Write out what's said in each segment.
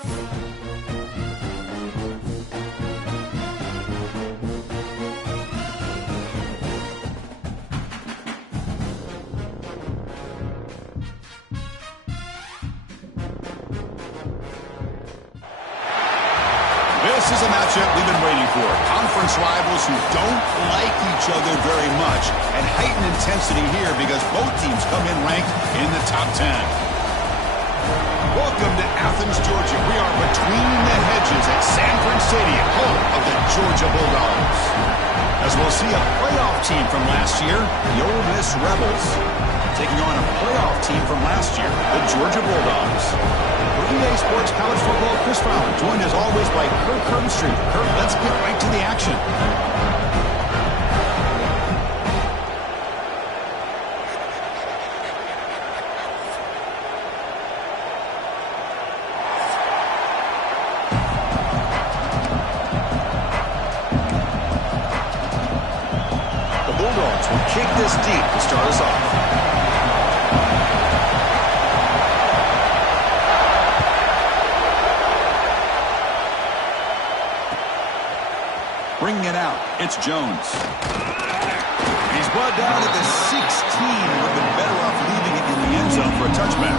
This is a matchup we've been waiting for. Conference rivals who don't like each other very much. And heightened intensity here because both teams come in ranked in the top 10. Welcome to Athens, Georgia. We are between the hedges at Sanford Stadium, home of the Georgia Bulldogs. As we'll see a playoff team from last year, the Ole Miss Rebels, taking on a playoff team from last year, the Georgia Bulldogs. For EA Sports College Football, Chris Fowler, joined as always by Kirk Herbstreit. Kirk, let's get right to the action. The Bulldogs will kick this deep to start us off. Bringing it out, it's Jones. He's brought down at the 16. Would have been better off leaving it in the end zone for a touchback.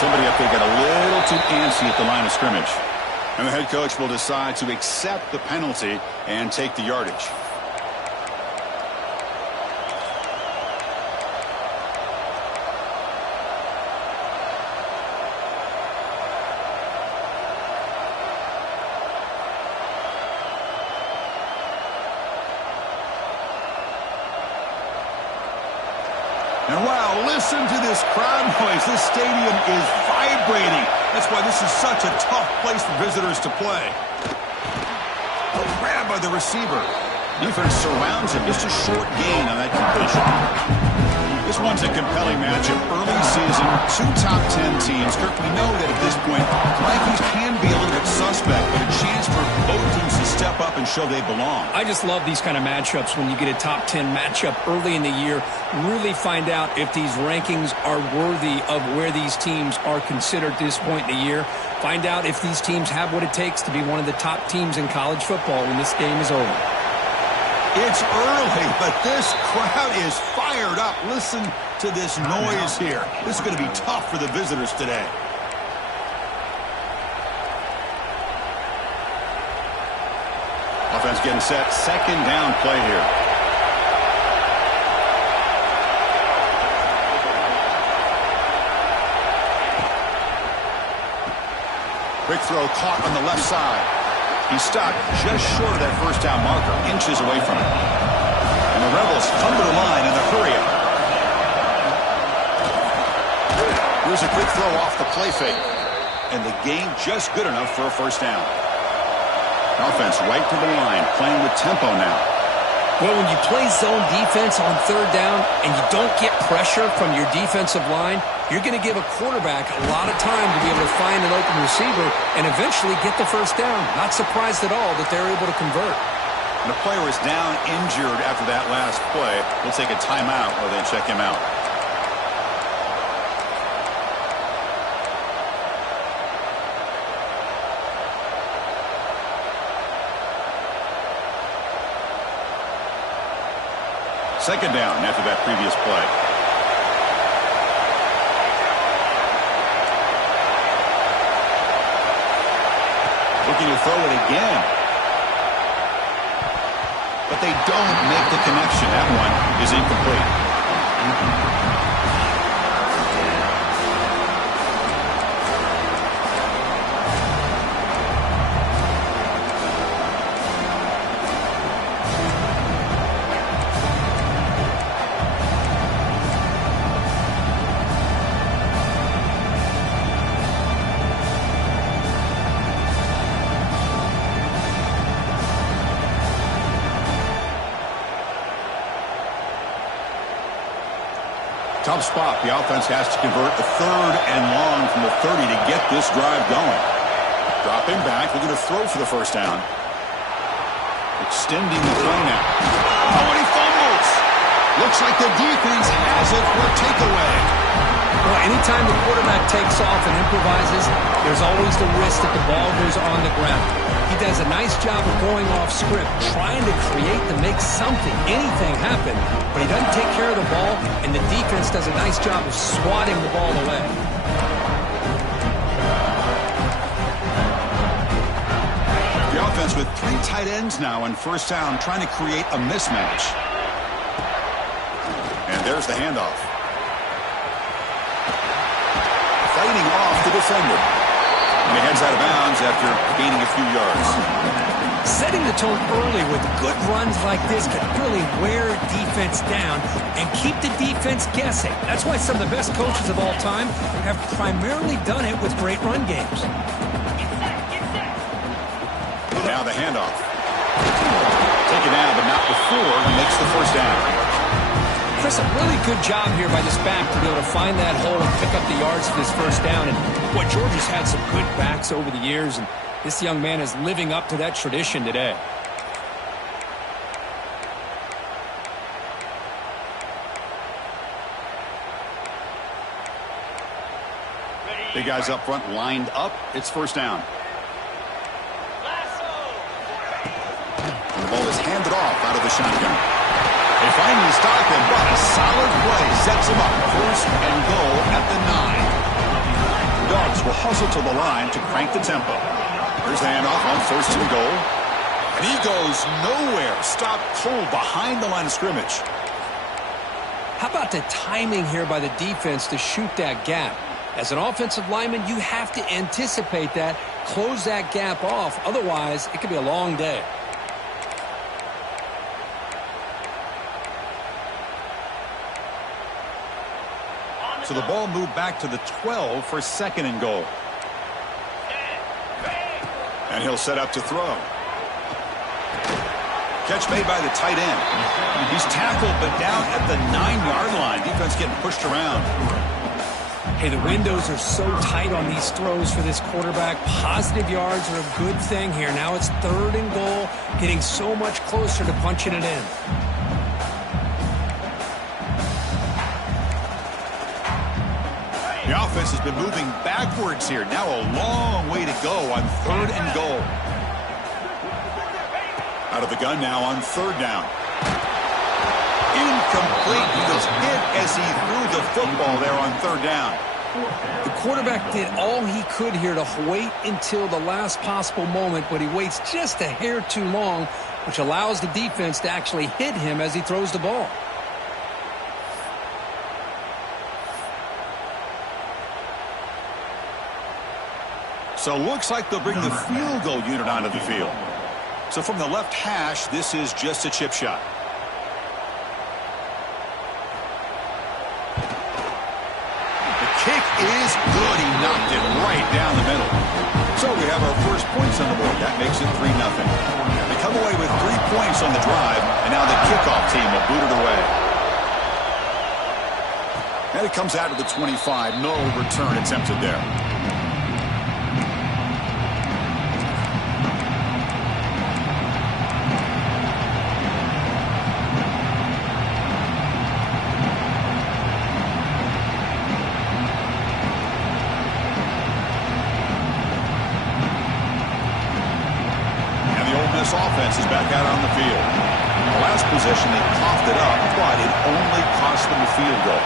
Somebody up there got a little too antsy at the line of scrimmage. And the head coach will decide to accept the penalty and take the yardage. And wow, listen to this crowd noise. This stadium is vibrating. That's why this is such a tough place for visitors to play. A grab by the receiver. Defense surrounds him. Just a short gain on that completion. This one's a compelling matchup. Early season, two top 10 teams. Kirk, we know that at this point, rankings can be a little bit suspect, but a chance for both teams to step up and show they belong. I just love these kind of matchups when you get a top 10 matchup early in the year. Really find out if these rankings are worthy of where these teams are considered at this point in the year. Find out if these teams have what it takes to be one of the top teams in college football when this game is over. It's early, but this crowd is fired up. Listen to this noise here. This is going to be tough for the visitors today. Offense getting set. Second down play here. Quick throw caught on the left side. He stopped just short of that first down marker, inches away from it. And the Rebels come to the line in the hurry-up. Here's a quick throw off the play fake. And the gain just good enough for a first down. Offense right to the line, playing with tempo now. Well, when you play zone defense on third down and you don't get pressure from your defensive line, you're going to give a quarterback a lot of time to be able to find an open receiver and eventually get the first down. Not surprised at all that they're able to convert. The player is down injured after that last play. We'll take a timeout while they check him out. Second down after that previous play. Looking to throw it again. But they don't make the connection. That one is incomplete. Tough spot. The offense has to convert a 3rd and long from the 30 to get this drive going. Dropping back, looking to throw for the first down. Extending the throw now. Oh, and he fumbles. Looks like the defense has it for a takeaway. Well, anytime the quarterback takes off and improvises, there's always the risk that the ball goes on the ground. He does a nice job of going off script, trying to create to make something, anything happen, but he doesn't take care of the ball, and the defense does a nice job of swatting the ball away. The offense with 3 tight ends now on first down, trying to create a mismatch. And there's the handoff. Fighting off the defender. And he heads out of bounds after gaining a few yards. Setting the tone early with good runs like this can really wear defense down and keep the defense guessing. That's why some of the best coaches of all time have primarily done it with great run games. Now the handoff. Taken down, but not before he makes the first down. Chris, a really good job here by this back to be able to find that hole and pick up the yards for this first down. And what Georgia's had some good backs over the years, and this young man is living up to that tradition today. Big guys up front lined up. It's first down. And the ball is handed off out of the shotgun. They finally stop him, but a solid play sets him up. First and goal at the 9. The Dogs will hustle to the line to crank the tempo. Here's the handoff on first and goal. And he goes nowhere. Stopped cold behind the line of scrimmage. How about the timing here by the defense to shoot that gap? As an offensive lineman, you have to anticipate that, close that gap off. Otherwise, it could be a long day. So the ball moved back to the 12 for second and goal. And he'll set up to throw. Catch made by the tight end. He's tackled, but down at the 9-yard line. Defense getting pushed around. Hey, the windows are so tight on these throws for this quarterback. Positive yards are a good thing here. Now it's 3rd and goal, getting so much closer to punching it in. The offense has been moving backwards here. Now a long way to go on 3rd and goal. Out of the gun now on 3rd down. Incomplete. He was hit as he threw the football there on 3rd down. The quarterback did all he could here to wait until the last possible moment, but he waits just a hair too long, which allows the defense to actually hit him as he throws the ball. So looks like they'll bring the field goal unit onto the field. So from the left hash, this is just a chip shot. The kick is good. He knocked it right down the middle. So we have our first points on the board. That makes it 3-0. They come away with 3 points on the drive, and now the kickoff team will boot it away. And it comes out of the 25. No return attempted there. Offense is back out on the field. The last possession, they coughed it up, but it only cost them a field goal.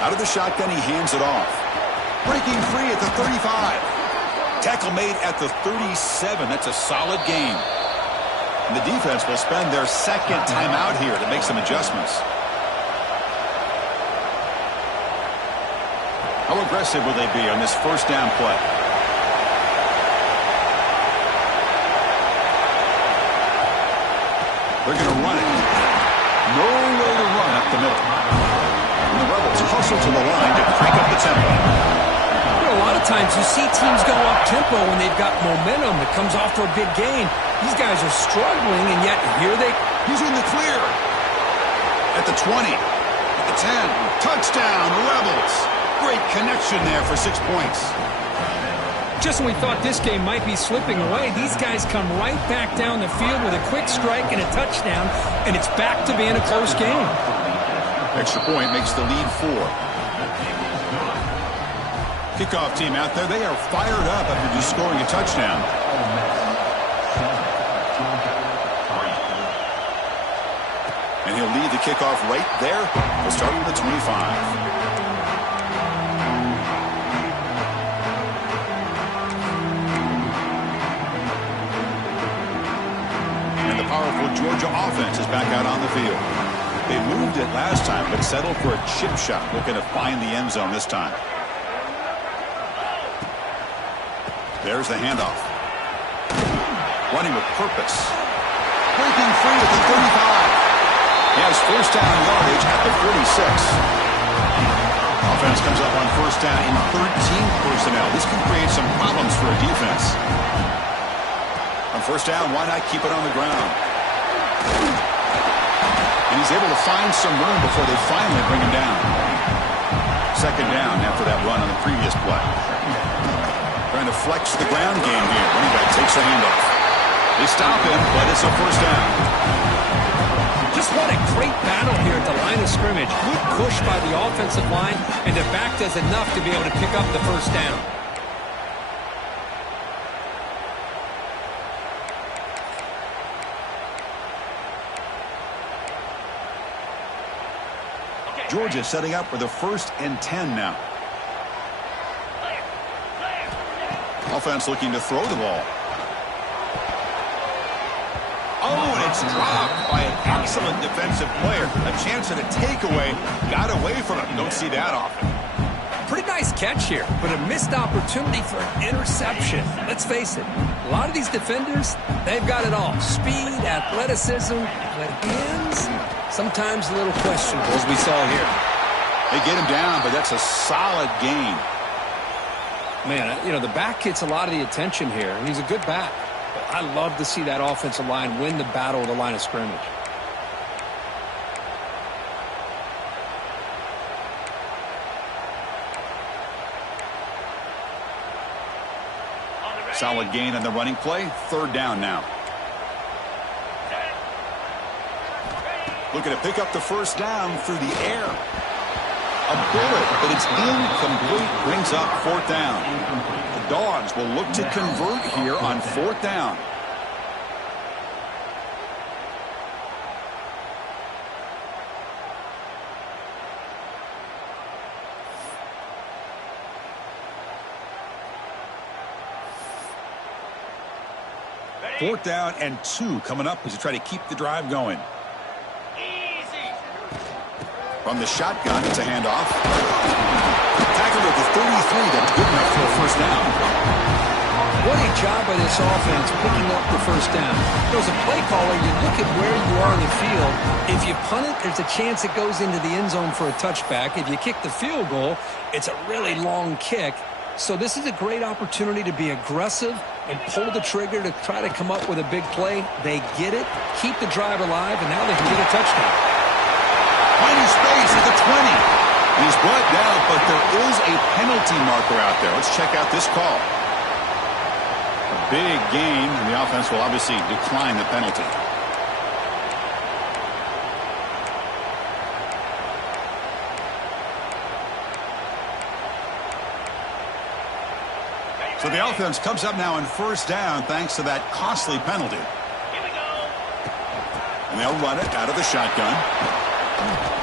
Out of the shotgun, he hands it off. Breaking free at the 35. Tackle made at the 37. That's a solid gain. And the defense will spend their second timeout here to make some adjustments. How aggressive will they be on this first down play? They're going to run it. Nowhere to run up the middle. And the Rebels hustle to the line to crank up the tempo. a lot of times you see teams go up-tempo when they've got momentum that comes off for a big gain. These guys are struggling, and yet here they... He's in the clear. At the 20. At the 10. Touchdown, Rebels. Great connection there for 6 points. Just when we thought this game might be slipping away, these guys come right back down the field with a quick strike and a touchdown, and it's back to being a close game. Extra point makes the lead 4. Kickoff team out there, they are fired up after just scoring a touchdown. And he'll lead the kickoff right there. We'll start with the 25. Powerful Georgia offense is back out on the field. They moved it last time, but settled for a chip shot, looking to find the end zone this time. There's the handoff. Running with purpose. Breaking free at the 35. He has first down yardage at the 46. Offense comes up on first down in 13 personnel. This can create some problems for a defense. On first down, why not keep it on the ground? And he's able to find some room before they finally bring him down. Second down after that run on the previous play. Trying to flex the ground game here. Running back takes a handoff. They stop him, but it's a first down. Just what a great battle here at the line of scrimmage. Good push by the offensive line, and the back does enough to be able to pick up the first down. Georgia setting up for the 1st and 10 now. Offense looking to throw the ball. Oh, and it's dropped by an excellent defensive player. A chance at a takeaway. Got away from him. You don't see that often. Pretty nice catch here, but a missed opportunity for an interception. Let's face it, a lot of these defenders, they've got it all. Speed, athleticism, but hands, sometimes a little questionable, as we saw here. They get him down, but that's a solid gain. Man, you know, the back gets a lot of the attention here. He's a good back. But I love to see that offensive line win the battle of the line of scrimmage. Solid gain on the running play. Third down now. Looking to pick up the first down through the air. A bullet, but it's incomplete. Brings up fourth down. The Dogs will look to convert here on fourth down. Fourth down and 2 coming up as you try to keep the drive going. From the shotgun, it's a handoff. Tackled at the 33. That's good enough for a first down. What a job by this offense picking up the first down. As a play caller, you look at where you are in the field. If you punt it, there's a chance it goes into the end zone for a touchback. If you kick the field goal, it's a really long kick. So this is a great opportunity to be aggressive and pull the trigger to try to come up with a big play. They get it, keep the drive alive, and now they can get a touchdown. Finding space at the 20. He's brought down, but there is a penalty marker out there. Let's check out this call. A big gain, and the offense will obviously decline the penalty. So the offense comes up now on first down thanks to that costly penalty. Here we go. And they'll run it out of the shotgun.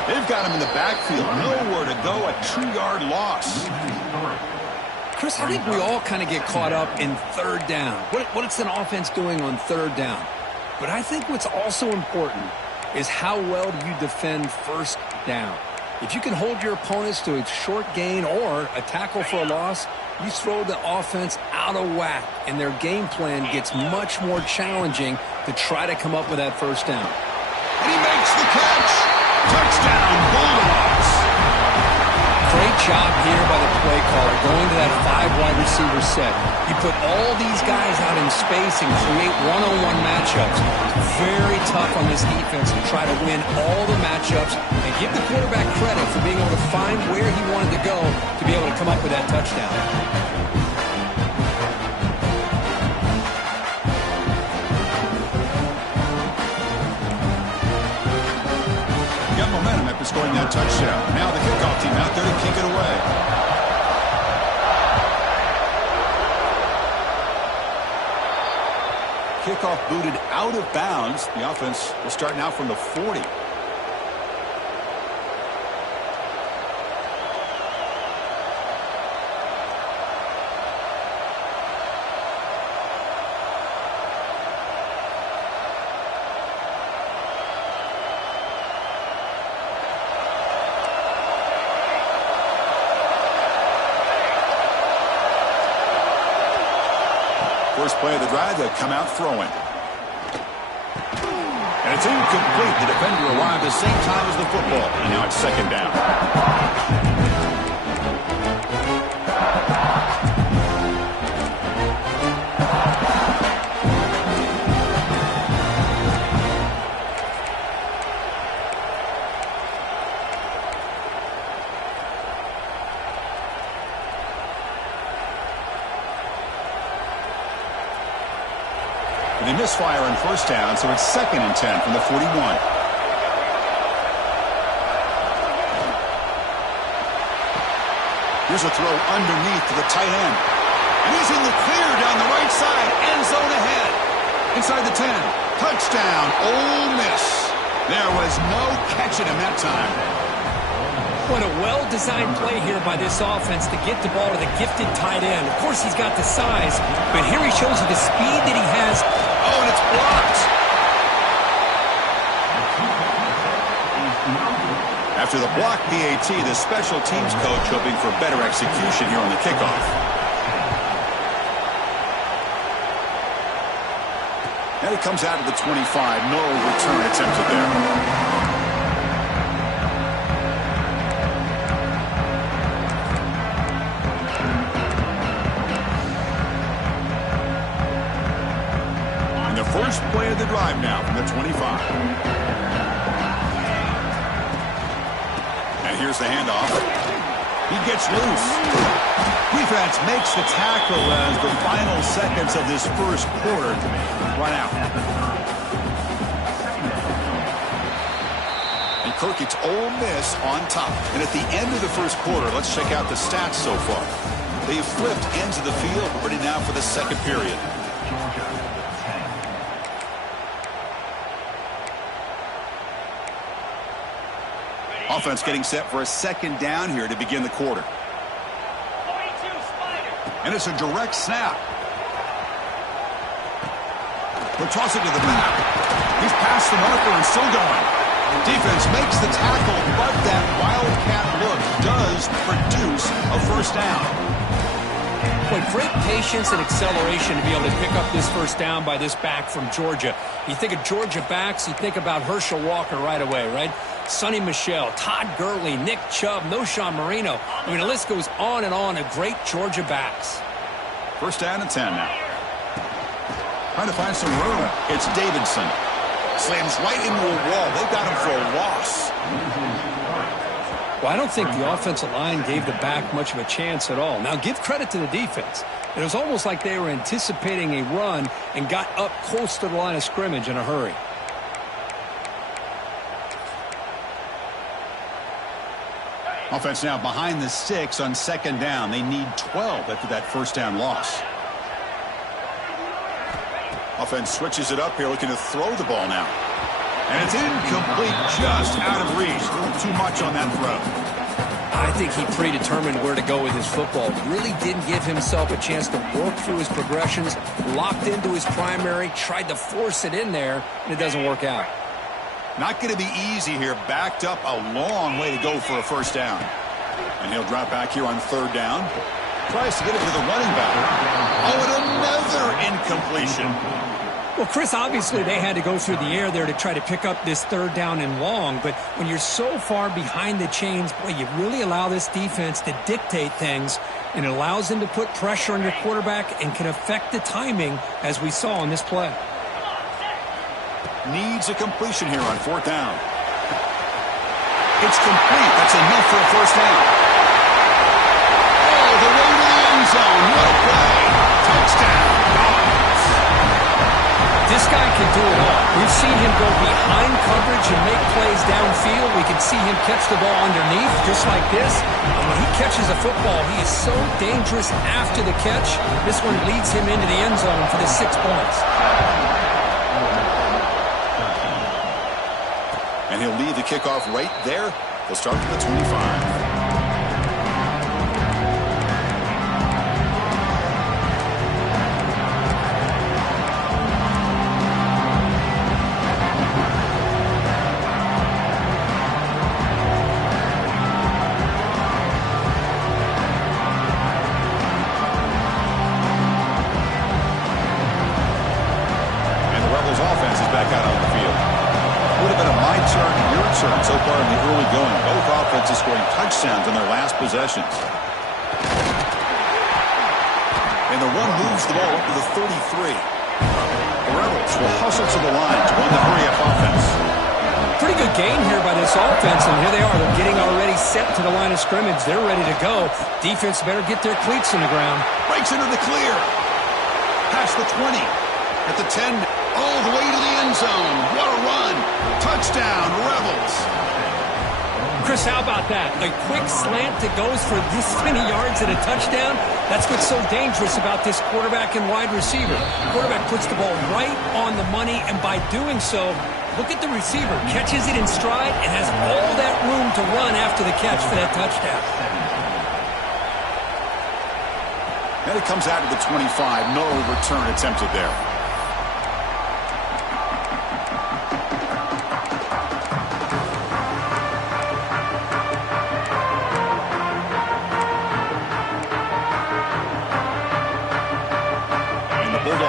They've got him in the backfield. Nowhere to go. A 2-yard loss. Chris, I think we all kind of get caught up in third down. What is an offense doing on third down? But I think what's also important is how well do you defend first down. If you can hold your opponents to a short gain or a tackle for a loss, you throw the offense out of whack, and their game plan gets much more challenging to try to come up with that first down. And he makes the catch. Touchdown, Bulldogs. Great job here by the play caller, going to that 5 wide receiver set. You put all these guys out in space and create one-on-one matchups. It's very tough on this defense to try to win all the matchups and give the quarterback credit for being able to find where he wanted to go to be able to come up with that touchdown. Momentum after scoring that touchdown. Now the kickoff team out there to kick it away. Kickoff booted out of bounds. The offense will start now from the 40. First play of the drive, they'll come out throwing. And it's incomplete. The defender arrived at the same time as the football. And now it's second down. They misfire on first down, so it's 2nd and 10 from the 41. Here's a throw underneath to the tight end. And he's in the clear down the right side. End zone ahead. Inside the 10. Touchdown, Ole Miss. There was no catching him that time. What a well-designed play here by this offense to get the ball to the gifted tight end. Of course, he's got the size, but here he shows you the speed that he has. Oh, and it's blocked. After the block PAT, the special teams coach hoping for better execution here on the kickoff. And he comes out of the 25. No return attempted there. First play of the drive now from the 25. And here's the handoff. He gets loose. Defense makes the tackle as the final seconds of this first quarter run out. And Kirk, it's Ole Miss on top. And at the end of the first quarter, let's check out the stats so far. They've flipped ends of the field, ready now for the second period. Offense getting set for a second down here to begin the quarter. And it's a direct snap. They'll toss it to the back. He's past the marker and still going. Defense makes the tackle, but that wildcat look does produce a first down. But great patience and acceleration to be able to pick up this first down by this back from Georgia. You think of Georgia backs, you think about Herschel Walker right away, right? Sonny Michel, Todd Gurley, Nick Chubb, Noshawn Marino. I mean, the list goes on and on of great Georgia backs. First down and 10 now. Trying to find some room. It's Davidson. Slams right into a wall. They've got him for a loss. Well, I don't think the offensive line gave the back much of a chance at all. Now, give credit to the defense. It was almost like they were anticipating a run and got up close to the line of scrimmage in a hurry. Offense now behind the 6 on second down. They need 12 after that first down loss. Offense switches it up here, looking to throw the ball now. And it's incomplete, just out of reach. A little too much on that throw. I think he predetermined where to go with his football. Really didn't give himself a chance to work through his progressions, locked into his primary, tried to force it in there, and it doesn't work out. Not going to be easy here. Backed up a long way to go for a first down. And he'll drop back here on third down. Tries to get it to the running back. Oh, and another incompletion. Well, Chris, obviously they had to go through the air there to try to pick up this third down and long, but when you're so far behind the chains, boy, you really allow this defense to dictate things, and it allows them to put pressure on your quarterback and can affect the timing, as we saw on this play. Needs a completion here on fourth down. It's complete. That's enough for a first down. Oh, the way to the end zone. What a play. Touchdown. This guy can do it all. We've seen him go behind coverage and make plays downfield. We can see him catch the ball underneath just like this. And when he catches a football, he is so dangerous after the catch. This one leads him into the end zone for the 6 points. And he'll lead the kickoff right there. They'll start from the 25. So far in the early going, both offenses scoring touchdowns in their last possessions. And the run moves the ball up to the 33. The Rebels will hustle to the line to run the hurry-up offense. Pretty good game here by this offense, and here they are. They're getting already set to the line of scrimmage. They're ready to go. Defense better get their cleats in the ground. Breaks into the clear. Past the 20. At the 10. All the way to the end zone. What a run. Touchdown, Rebels. Chris, how about that? A quick slant that goes for this many yards and a touchdown. That's what's so dangerous about this quarterback and wide receiver. Quarterback puts the ball right on the money, and by doing so, look at the receiver. Catches it in stride and has all that room to run after the catch for that touchdown. And it comes out of the 25. No return attempted there.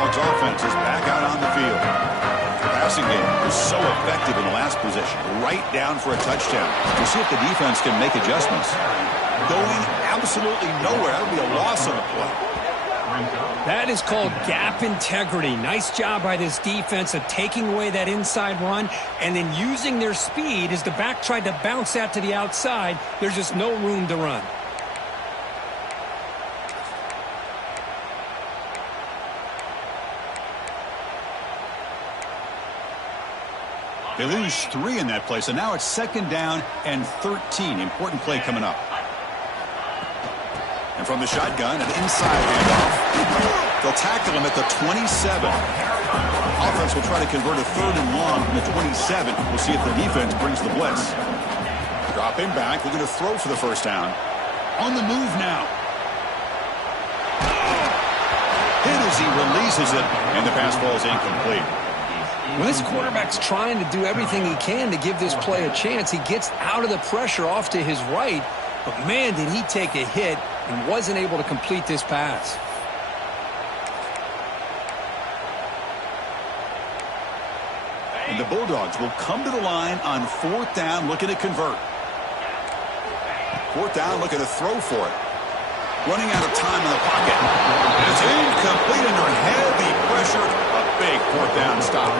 Offense is back out on the field. The passing game was so effective in the last possession, right down for a touchdown. We'll see if the defense can make adjustments. Going absolutely nowhere. That would be a loss on the play. That is called gap integrity. Nice job by this defense of taking away that inside run and then using their speed as the back tried to bounce that to the outside. There's just no room to run. They lose 3 in that play, so now it's second down and 13. Important play coming up. And from the shotgun, an inside handoff. They'll tackle him at the 27. Offense will try to convert a third and long from the 27. We'll see if the defense brings the blitz. Drop him back. They're going to throw for the first down. On the move now. Hit as he releases it, and the pass ball is incomplete. When this quarterback's trying to do everything he can to give this play a chance, he gets out of the pressure off to his right, but man, did he take a hit and wasn't able to complete this pass. And the Bulldogs will come to the line on fourth down, looking to convert. Fourth down, looking to throw for it. Running out of time in the pocket. It's incomplete under heavy pressure. A big fourth down stop.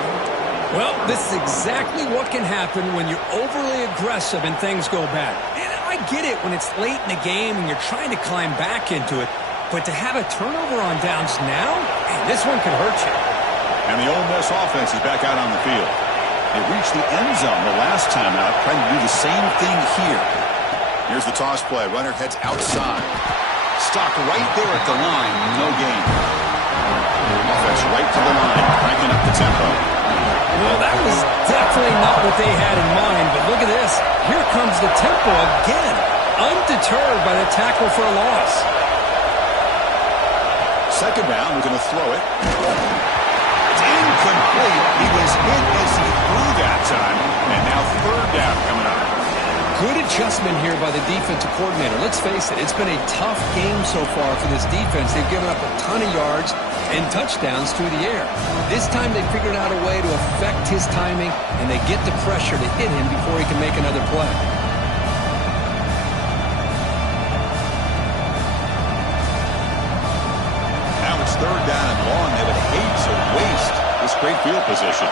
Well, this is exactly what can happen when you're overly aggressive and things go bad. And I get it when it's late in the game and you're trying to climb back into it. But to have a turnover on downs now, man, this one could hurt you. And the Ole Miss offense is back out on the field. They reached the end zone the last time out, trying to do the same thing here. Here's the toss play. Runner heads outside. Stopped right there at the line. No gain. Offense right to the line, cranking up the tempo. Well, that was definitely not what they had in mind, but look at this. Here comes the tempo again, undeterred by the tackle for a loss. Second down, we're going to throw it. It's incomplete. He was hit as he threw that time, and now third down coming up. Good adjustment here by the defensive coordinator. Let's face it, it's been a tough game so far for this defense. They've given up a ton of yards. and touchdowns through the air. This time they figured out a way to affect his timing, and they get the pressure to hit him before he can make another play. Now it's third down and long. They would hate to waste this great field position.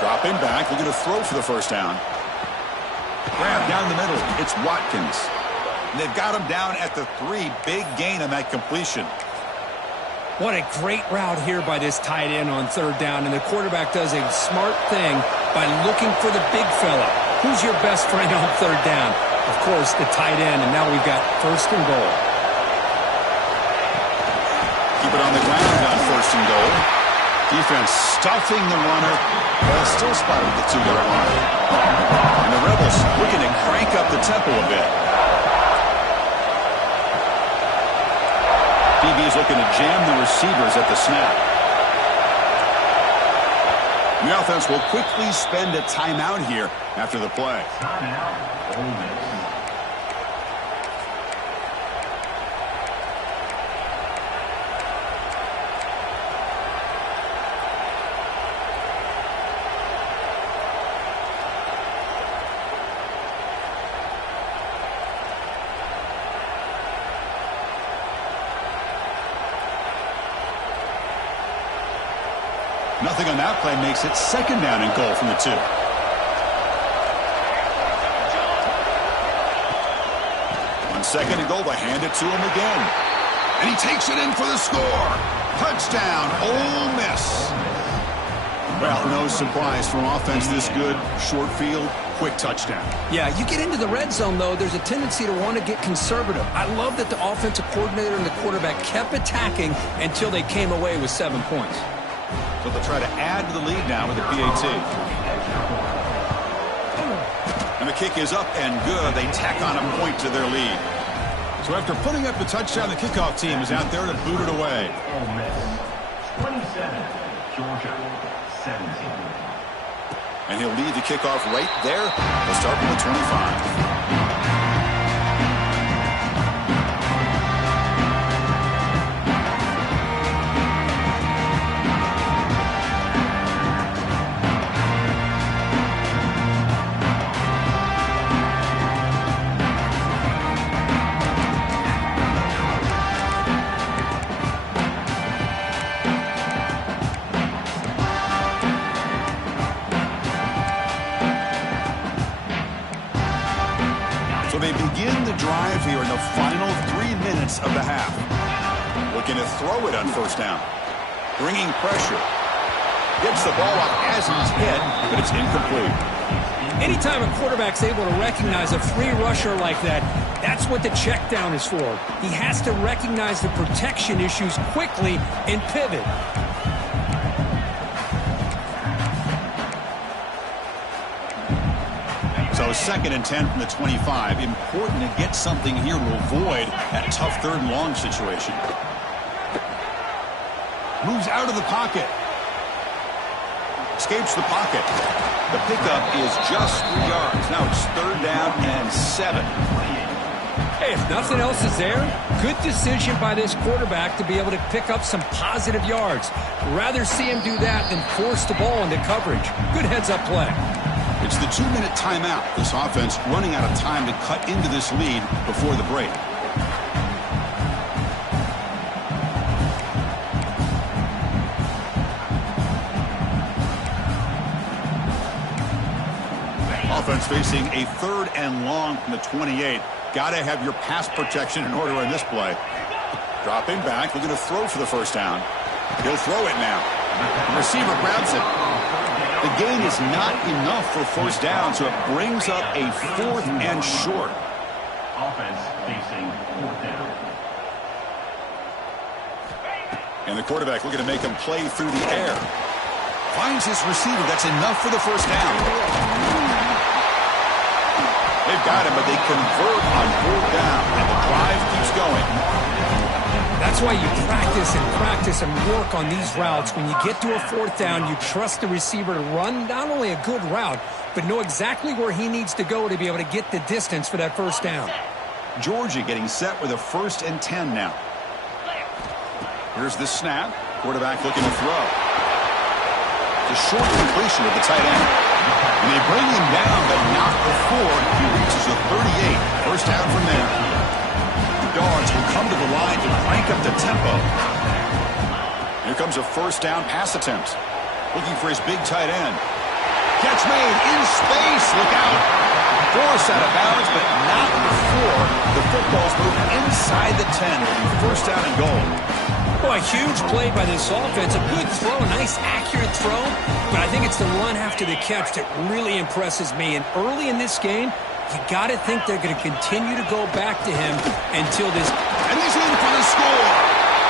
Dropping back, looking to throw for the first down. Grab down the middle. It's Watkins. And they've got him down at the 3. Big gain on that completion. What a great route here by this tight end on third down, and the quarterback does a smart thing by looking for the big fella. Who's your best friend on third down? Of course, the tight end, and now we've got first and goal. Keep it on the ground on first and goal. Defense stuffing the runner, but still spotted at the 2-yard line. And the Rebels looking to crank up the tempo a bit. DB is looking to jam the receivers at the snap. The offense will quickly spend a timeout here after the play. Timeout, Ole Miss. Nothing on that play makes it second down and goal from the 2. 1 second to go. They hand it to him again. And he takes it in for the score. Touchdown, Ole Miss. Well, no surprise from offense this good. Short field, quick touchdown. Yeah, you get into the red zone, though, there's a tendency to want to get conservative. I love that the offensive coordinator and the quarterback kept attacking until they came away with 7 points. So they'll try to add to the lead now with the PAT. And the kick is up and good. They tack on a point to their lead. So after putting up the touchdown, the kickoff team is out there to boot it away. Ole Miss 27, Georgia 17. And he'll lead the kickoff right there. They'll start from the 25. So they begin the drive here in the final 3 minutes of the half. Looking to throw it on first down. Bringing pressure. Gets the ball up as he's hit, but it's incomplete. Anytime a quarterback's able to recognize a free rusher like that, that's what the check down is for. He has to recognize the protection issues quickly and pivot. So 2nd and 10 from the 25. Important to get something here to avoid that tough third and long situation. Moves out of the pocket. Escapes the pocket. The pickup is just 3 yards. Now it's third down and 7. Hey, if nothing else is there, good decision by this quarterback to be able to pick up some positive yards. Rather see him do that than force the ball into coverage. Good heads-up play. It's the 2-minute timeout. This offense running out of time to cut into this lead before the break. Offense facing a 3rd and long from the 28. Got to have your pass protection in order in this play. Dropping back, looking to throw for the first down. He'll throw it now. The receiver grabs it. The gain is not enough for first down, so it brings up a 4th and short. Offense facing 4th down. And the quarterback looking to make him play through the air. Finds his receiver. That's enough for the first down. They've got him, but they convert on 4th down, and the drive keeps going. That's why you practice and work on these routes. When you get to a fourth down, you trust the receiver to run not only a good route, but know exactly where he needs to go to be able to get the distance for that first down. Georgia getting set with a 1st and 10 now. Here's the snap. Quarterback looking to throw. The short completion with the tight end. And they bring him down, but not before he reaches the 38. First down from there. Dogs will come to the line to crank up the tempo. Here comes a first down pass attempt. Looking for his big tight end. Catch made in space. Look out. Force out of bounds, but not before the football's moved inside the 10. First down and goal. Well, a huge play by this offense. A good throw, a nice accurate throw. But I think it's the run after the catch that really impresses me. And early in this game, you got to think they're going to continue to go back to him until this. And he's in for the score.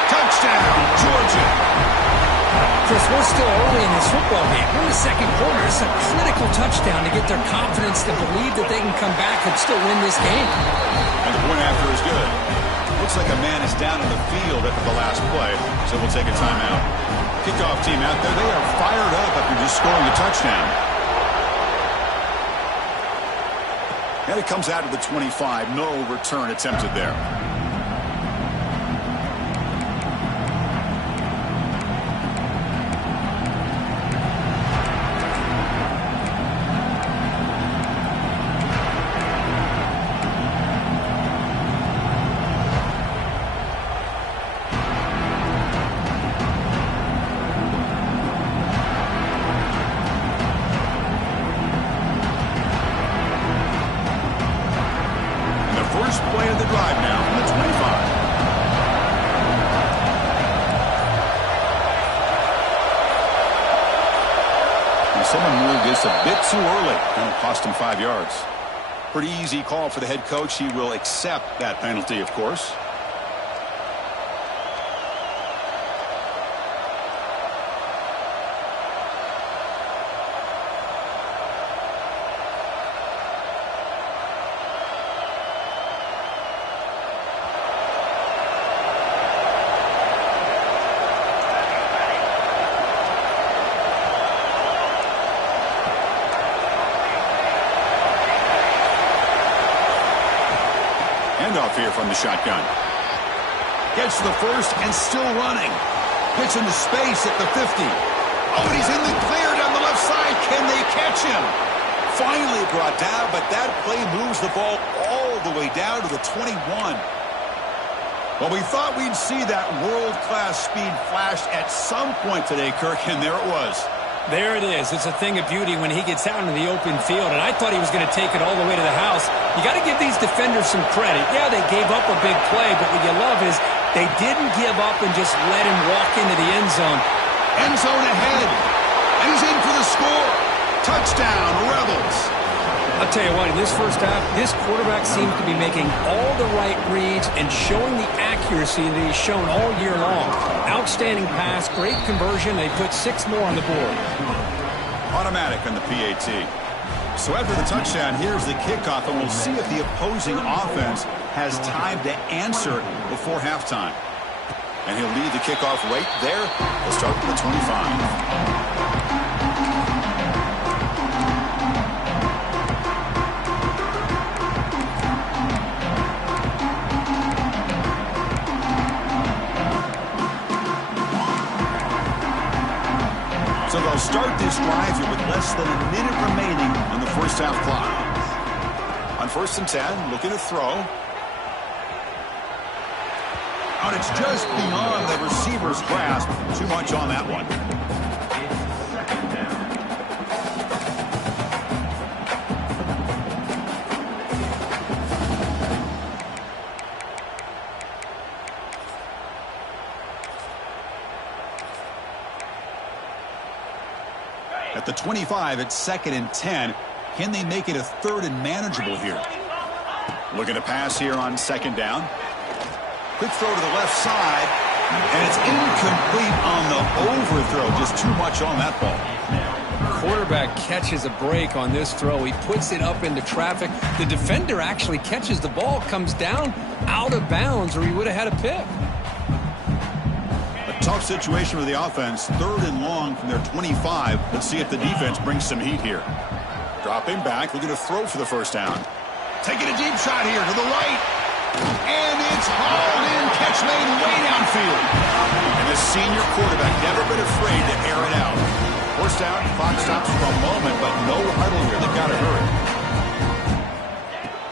Touchdown, Georgia. Chris, we're still early in this football game. We're in the second quarter. It's a critical touchdown to get their confidence to believe that they can come back and still win this game. And the point after is good. Looks like a man is down in the field after the last play, so we'll take a timeout. Kickoff team out there, they are fired up after just scoring a touchdown. And it comes out of the 25. No return attempted there. Play of the drive now from the 25. And someone moved this a bit too early, and it cost him 5 yards. Pretty easy call for the head coach. He will accept that penalty, of course. Handoff here from the shotgun. Gets to the first and still running. Gets into space at the 50. Oh, and he's in the clear down the left side. Can they catch him? Finally brought down, but that play moves the ball all the way down to the 21. Well, we thought we'd see that world-class speed flash at some point today, Kirk, and there it was. There it is. It's a thing of beauty when he gets out into the open field, and I thought he was going to take it all the way to the house. You got to give these defenders some credit. Yeah, they gave up a big play, but what you love is they didn't give up and just let him walk into the end zone. End zone ahead, and he's in for the score. Touchdown, Rebels. I'll tell you what, in this first half, this quarterback seems to be making all the right reads and showing the accuracy that he's shown all year long. Outstanding pass, great conversion. They put 6 more on the board. Automatic on the PAT. So after the touchdown, here's the kickoff, and we'll see if the opposing offense has time to answer before halftime. And he'll lead the kickoff right there. We'll start with the 25. So they'll start this drive here with less than a minute remaining on the first half clock. On 1st and 10, looking to throw. And it's just beyond the receiver's grasp. Too much on that one. At the 25, it's 2nd and 10. Can they make it a 3rd and manageable here? Looking to pass here on 2nd down. Quick throw to the left side, and it's incomplete on the overthrow. Just too much on that ball. Quarterback catches a break on this throw. He puts it up into traffic. The defender actually catches the ball, comes down out of bounds, or he would have had a pick. Tough situation for the offense. 3rd and long from their 25. Let's see if the defense brings some heat here. Dropping back, looking to throw for the first down. Taking a deep shot here to the right. And it's hauled in. Catch made way downfield. And the senior quarterback never been afraid to air it out. First down, clock stops for a moment, but no huddle here. They've got to hurry.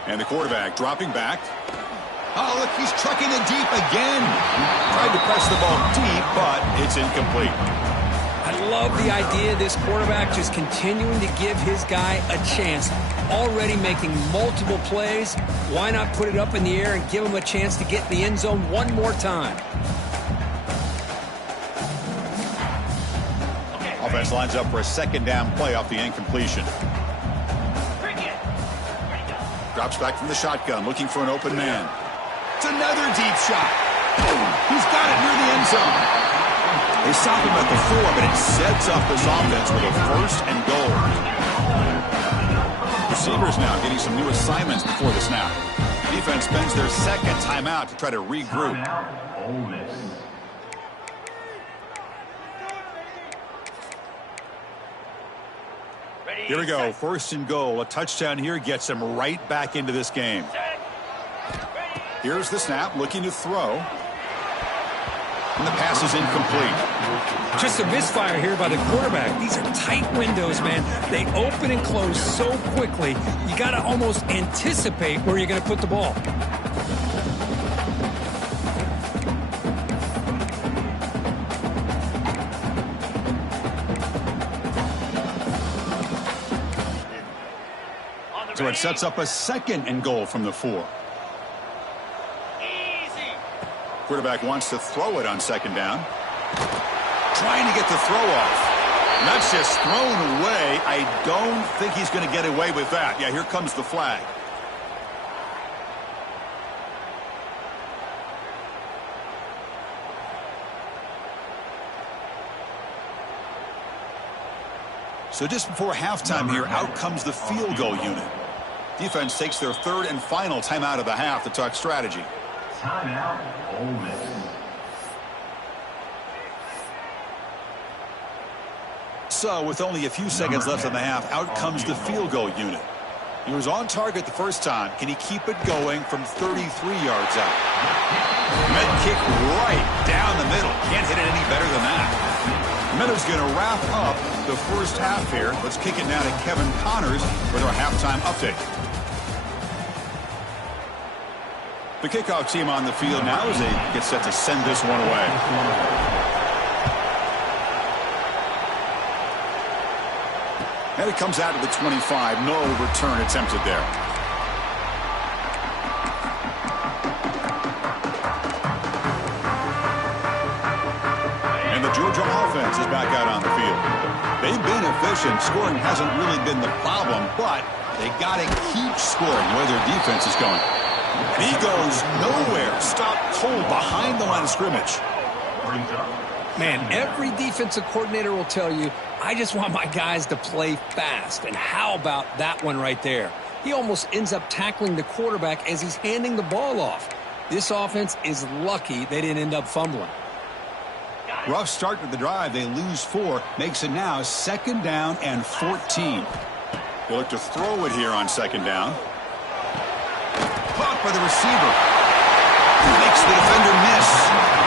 And the quarterback dropping back. Oh, look, he's trucking it deep again. Tried to press the ball deep, but it's incomplete. I love the idea of this quarterback just continuing to give his guy a chance. Already making multiple plays. Why not put it up in the air and give him a chance to get in the end zone one more time? Offense lines up for a 2nd down play off the incompletion. Drops back from the shotgun, looking for an open man. It's another deep shot. He's got it near the end zone. They stop him at the 4, but it sets up this offense with a 1st and goal. Receivers now getting some new assignments before the snap. Defense spends their 2nd timeout to try to regroup. Timeout, Ole Miss. Here we go, 1st and goal. A touchdown here gets them right back into this game. Here's the snap, looking to throw. And the pass is incomplete. Just a misfire here by the quarterback. These are tight windows, man. They open and close so quickly. You got to almost anticipate where you're going to put the ball. So it sets up a 2nd and goal from the 4. Quarterback wants to throw it on 2nd down. Trying to get the throw off. And that's just thrown away. I don't think he's going to get away with that. Yeah, here comes the flag. So just before halftime here, out comes the field goal unit. Defense takes their 3rd and final timeout of the half to talk strategy. Timeout, Ole Miss. So with only a few seconds left in the half, out comes the field goal unit. He was on target the first time. Can he keep it going from 33 yards out? Med kick right down the middle. Can't hit it any better than that. Meadows going to wrap up the first half here. Let's kick it now to Kevin Connors with our halftime update. The kickoff team on the field now as they get set to send this one away. And it comes out to the 25. No return attempted there. And the Georgia offense is back out on the field. They've been efficient. Scoring hasn't really been the problem, but they got to keep scoring the way their defense is going. And he goes nowhere. Stopped cold behind the line of scrimmage. Man, every defensive coordinator will tell you, I just want my guys to play fast. And how about that one right there? He almost ends up tackling the quarterback as he's handing the ball off. This offense is lucky they didn't end up fumbling. Rough start to the drive. They lose 4. Makes it now 2nd down and 14. They look to throw it here on 2nd down. Caught by the receiver. He makes the defender miss.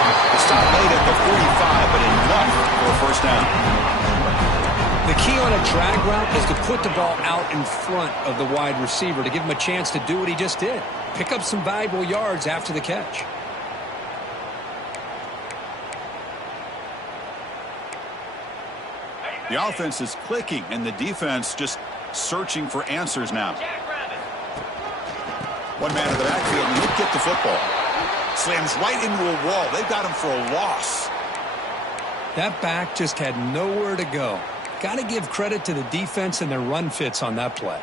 The stop made at the 45, but enough for a first down. The key on a drag route is to put the ball out in front of the wide receiver to give him a chance to do what he just did. Pick up some valuable yards after the catch. The offense is clicking, and the defense just searching for answers now. One man in the backfield, and he'll get the football. Slams right into a wall. They've got him for a loss. That back just had nowhere to go. Got to give credit to the defense and their run fits on that play.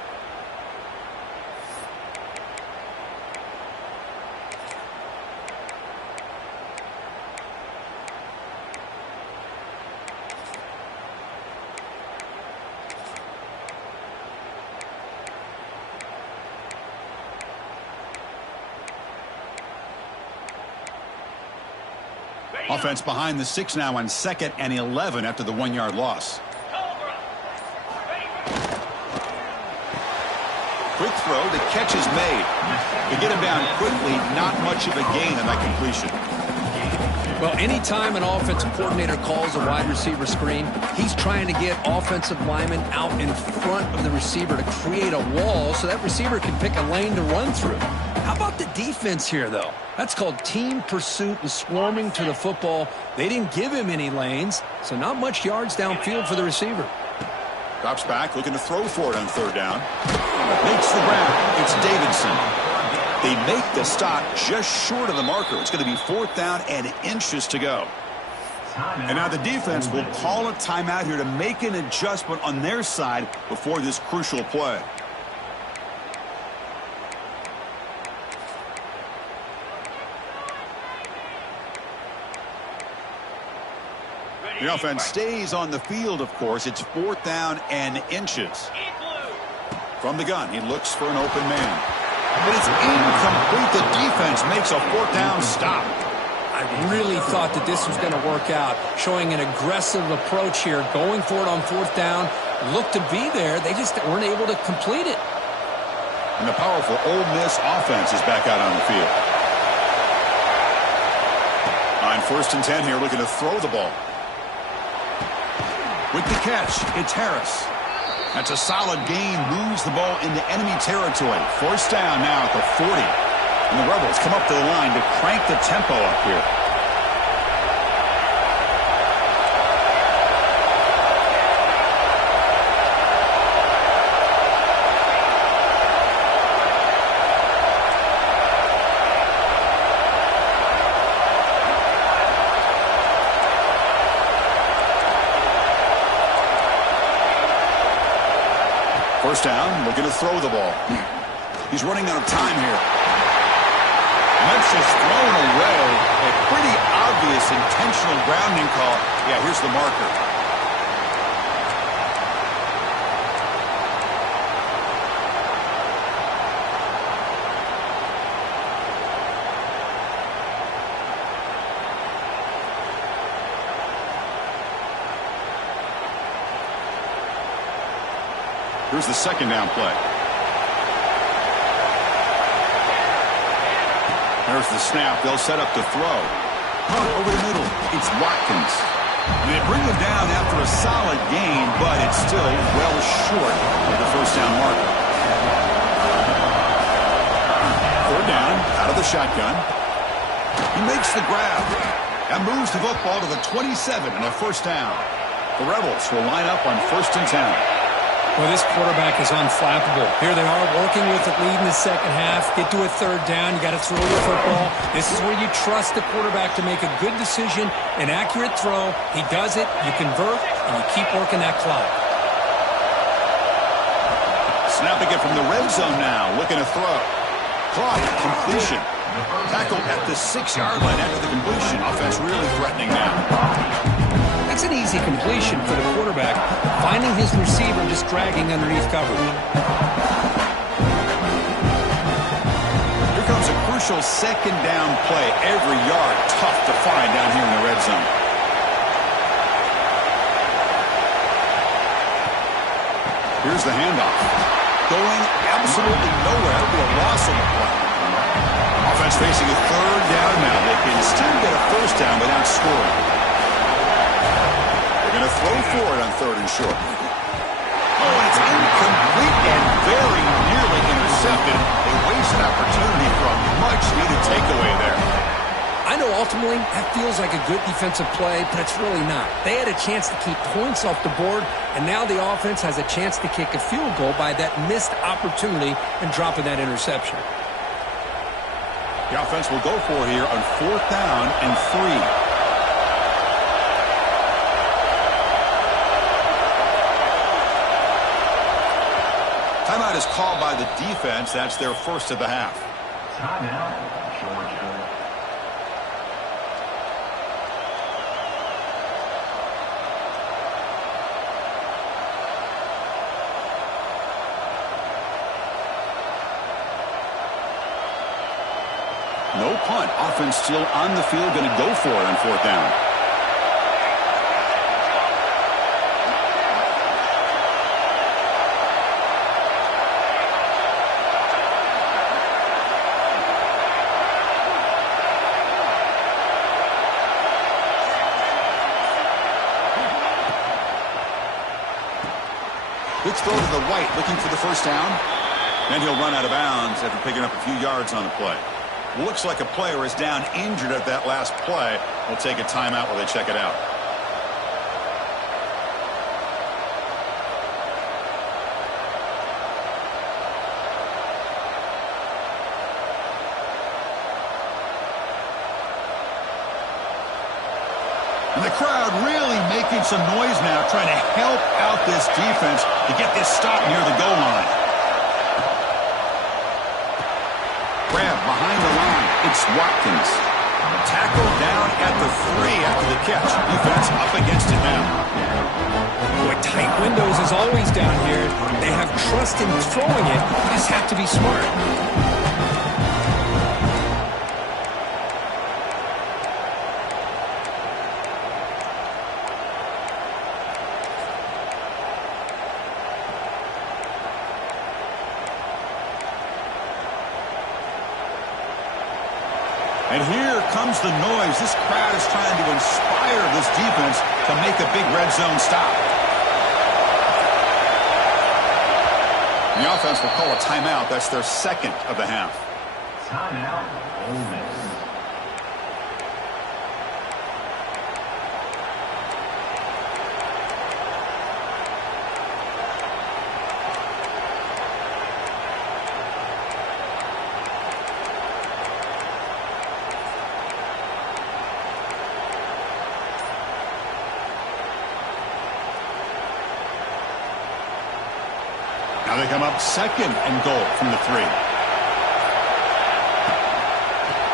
Offense behind the 6 now on 2nd and 11 after the 1-yard loss. Quick throw. The catch is made. To get him down quickly, not much of a gain on that completion. Well, anytime an offensive coordinator calls a wide receiver screen, he's trying to get offensive linemen out in front of the receiver to create a wall so that receiver can pick a lane to run through. How about the defense here, though? That's called team pursuit and swarming to the football. They didn't give him any lanes, so not much yards downfield for the receiver. Drops back, looking to throw for it on 3rd down. Makes the grab. It's Davidson. They make the stop just short of the marker. It's going to be 4th down and inches to go. And now the defense will call a timeout here to make an adjustment on their side before this crucial play. The offense stays on the field, of course. It's 4th down and inches. From the gun, he looks for an open man. But it's incomplete. The defense makes a 4th down stop. I really thought that this was going to work out, showing an aggressive approach here, going for it on 4th down. Looked to be there. They just weren't able to complete it. And the powerful Ole Miss offense is back out on the field. On 1st and 10 here, looking to throw the ball. With the catch, it's Harris. That's a solid gain, moves the ball into enemy territory. 1st down now at the 40. And the Rebels come up to the line to crank the tempo up here. First down, looking to throw the ball. He's running out of time here. Memphis thrown away. A pretty obvious intentional grounding call. Yeah, here's the marker. Here's the 2nd down play. There's the snap. They'll set up to throw. Over the middle, it's Watkins. They bring him down after a solid gain, but it's still well short of the 1st down marker. 3rd down, out of the shotgun. He makes the grab. That moves the football to the 27 and a 1st down. The Rebels will line up on 1st and 10. Well, this quarterback is unflappable. Here they are working with the lead in the 2nd half. Get to a 3rd down. You got to throw the football. This is where you trust the quarterback to make a good decision, an accurate throw. He does it. You convert, and you keep working that clock. Snapping it from the red zone now. Looking to throw. Clock. Completion. Tackled at the 6-yard line after the completion. Offense really threatening now. That's an easy completion for the quarterback, finding his receiver just dragging underneath coverage. Here comes a crucial 2nd down play. Every yard tough to find down here in the red zone. Here's the handoff. Going absolutely nowhere. It'll be a loss on the play. Offense facing a 3rd down now. They can still get a 1st down without scoring. Going to throw for it on 3rd and short. Oh, it's incomplete and very nearly intercepted. They waste an opportunity for a much-needed takeaway there. I know ultimately that feels like a good defensive play, but it's really not. They had a chance to keep points off the board, and now the offense has a chance to kick a field goal by that missed opportunity and dropping that interception. The offense will go for here on 4th down and 3. Timeout is called by the defense. That's their 1st of the half. Timeout, Georgia. No punt. Offense still on the field, going to go for it on fourth down. Quick throw to the right, looking for the first down. Then he'll run out of bounds after picking up a few yards on the play. Looks like a player is down injured at that last play. We'll take a timeout while they check it out. And the crowd really making some noise now, trying to help out this defense to get this stop near the goal line. Grab behind the line. It's Watkins. Tackle down at the 3 after the catch. Defense up against it now. Boy, tight windows is always down here. They have trust in throwing it. Just have to be smart. And here comes the noise. This crowd is trying to inspire this defense to make a big red zone stop. The offense will call a timeout. That's their second of the half. Timeout, Ole Miss. Now they come up second and goal from the 3.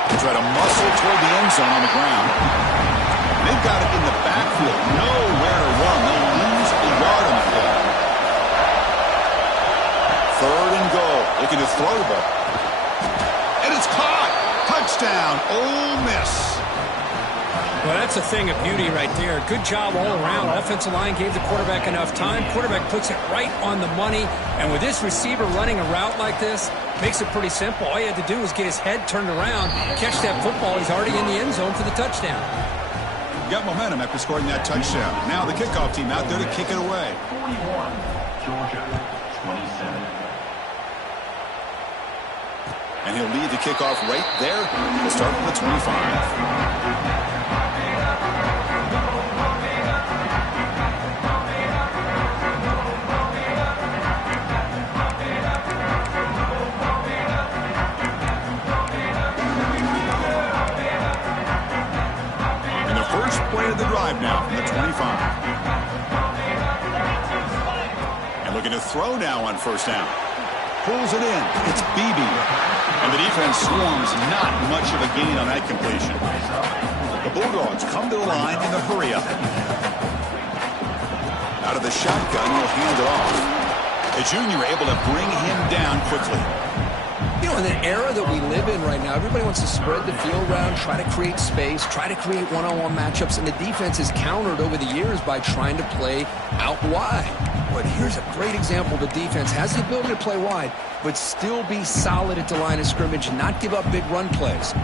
They try to muscle toward the end zone on the ground. They've got it in the backfield. Nowhere to run. They'll lose a yard on the play. Third and goal. Looking to throw the ball. And it's caught. Touchdown, Ole Miss. Well, that's a thing of beauty right there. Good job all around. Offensive line gave the quarterback enough time. Quarterback puts it right on the money. And with this receiver running a route like this, makes it pretty simple. All you had to do was get his head turned around, catch that football. He's already in the end zone for the touchdown. Got momentum after scoring that touchdown. Now the kickoff team out there to kick it away. 41, Georgia, 27. And he'll lead the kickoff right there. We'll start from the 25. Play of the drive now from the 25. And looking to throw now on first down. Pulls it in. It's Beebe. And the defense swarms. Not much of a gain on that completion. The Bulldogs come to the line in the hurry up. Out of the shotgun, he'll hand it off. The junior able to bring him down quickly. You know, in the era that we live in right now, everybody wants to spread the field around, try to create space, try to create one-on-one matchups, and the defense is countered over the years by trying to play out wide. But here's a great example. The defense has the ability to play wide, but still be solid at the line of scrimmage and not give up big run plays.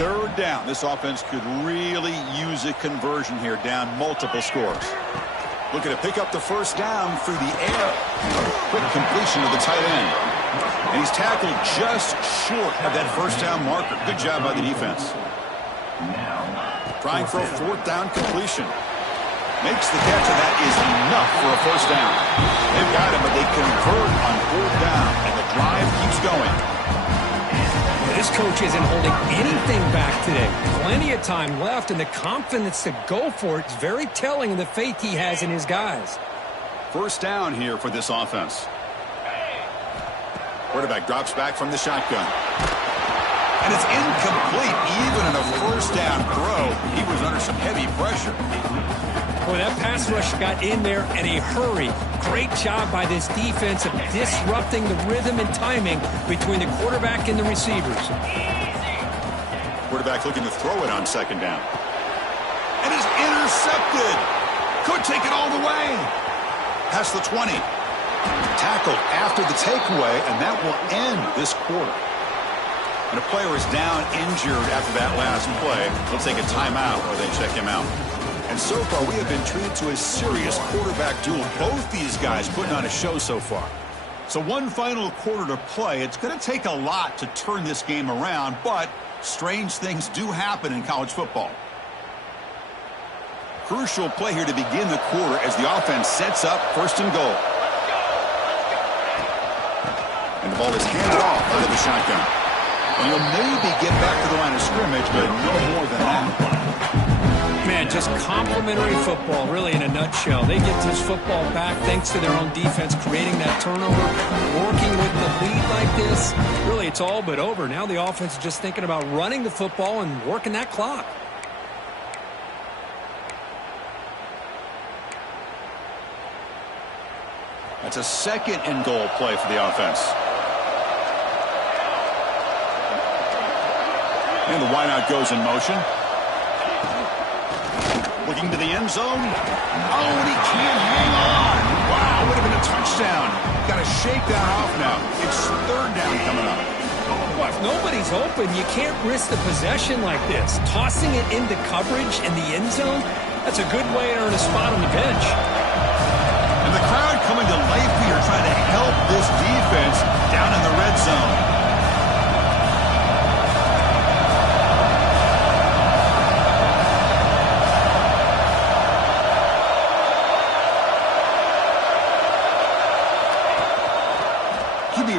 Third down. This offense could really use a conversion here, down multiple scores. Looking to pick up the first down through the air. Quick completion to the tight end. And he's tackled just short of that first down marker. Good job by the defense. Trying for a fourth down completion. Makes the catch, and that is enough for a first down. They've got him, but they convert on fourth down, and the drive keeps going. This coach isn't holding anything back today. Plenty of time left, and the confidence to go for it is very telling of the faith he has in his guys. First down here for this offense. Quarterback drops back from the shotgun. And it's incomplete. Even in a first down throw, he was under some heavy pressure. Boy, that pass rush got in there in a hurry. Great job by this defense of disrupting the rhythm and timing between the quarterback and the receivers. Quarterback looking to throw it on second down. And is intercepted. Could take it all the way. Past the 20. Tackled after the takeaway, and that will end this quarter. And a player is down injured after that last play. They'll take a timeout or they check him out. And so far, we have been treated to a serious quarterback duel. Both these guys putting on a show so far. So one final quarter to play. It's going to take a lot to turn this game around, but strange things do happen in college football. Crucial play here to begin the quarter as the offense sets up first and goal. And the ball is handed off out of the shotgun. And he'll maybe get back to the line of scrimmage, but no more than that. Man, just complimentary football, really, in a nutshell. They get this football back thanks to their own defense, creating that turnover, working with the lead like this. Really, it's all but over. Now the offense is just thinking about running the football and working that clock. That's a second and goal play for the offense. And the wideout goes in motion. Looking to the end zone. Oh, and he can't hang on. Wow, would have been a touchdown. Got to shake that off now. It's third down coming up. Well, if nobody's open, you can't risk the possession like this. Tossing it into coverage in the end zone, that's a good way to earn a spot on the bench. And the crowd coming to life here, trying to help this defense down in the red zone.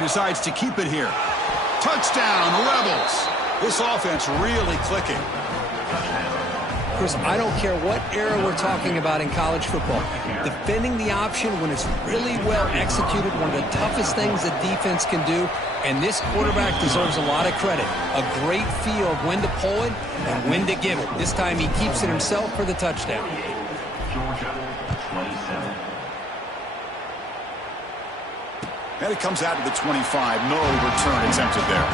Decides to keep it here. Touchdown, Rebels. This offense really clicking. Chris, I don't care what era we're talking about in college football. Defending the option when it's really well executed, one of the toughest things the defense can do, and this quarterback deserves a lot of credit. A great feel of when to pull it and when to give it. This time he keeps it himself for the touchdown. Georgia, 27. And it comes out to the 25. No return attempted there.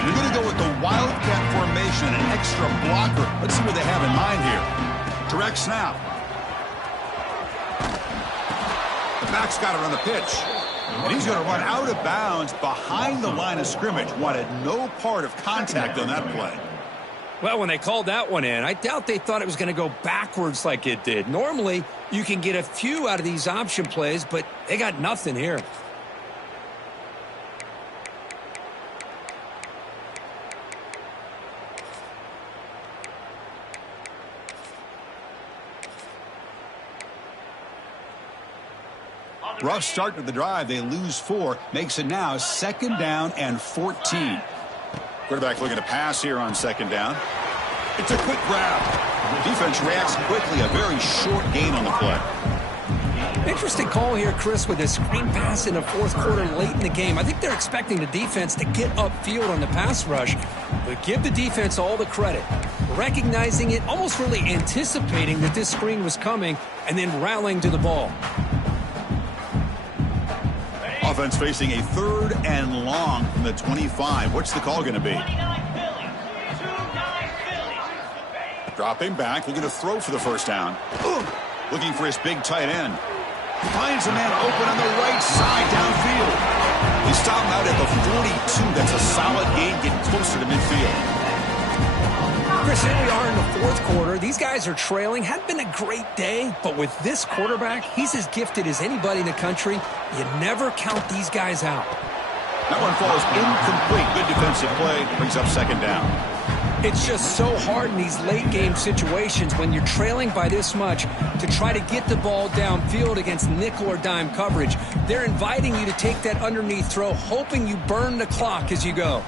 You're going to go with the Wildcat formation, an extra blocker. Let's see what they have in mind here. Direct snap. The back's got it on the pitch. And he's going to run out of bounds behind the line of scrimmage. Wanted no part of contact on that play. Well, when they called that one in, I doubt they thought it was going to go backwards like it did. Normally, you can get a few out of these option plays, but they got nothing here. Rough start to the drive. They lose 4. Makes it now second down and 14. Quarterback looking to pass here on second down. It's a quick grab. Defense reacts quickly. A very short gain on the play. Interesting call here, Chris, with this screen pass in the fourth quarter late in the game. I think they're expecting the defense to get upfield on the pass rush, but give the defense all the credit. Recognizing it, almost really anticipating that this screen was coming, and then rallying to the ball. Offense facing a third and long from the 25. What's the call going to be? Dropping back, looking to throw for the first down. Looking for his big tight end. Finds a man open on the right side downfield. He stopped out at the 42. That's a solid gain, getting closer to midfield. Chris, here we are in the fourth quarter. These guys are trailing. Hadn't been a great day, but with this quarterback, he's as gifted as anybody in the country. You never count these guys out. That one falls incomplete. Good defensive play. Brings up second down. It's just so hard in these late game situations when you're trailing by this much to try to get the ball downfield against nickel or dime coverage. They're inviting you to take that underneath throw, hoping you burn the clock as you go.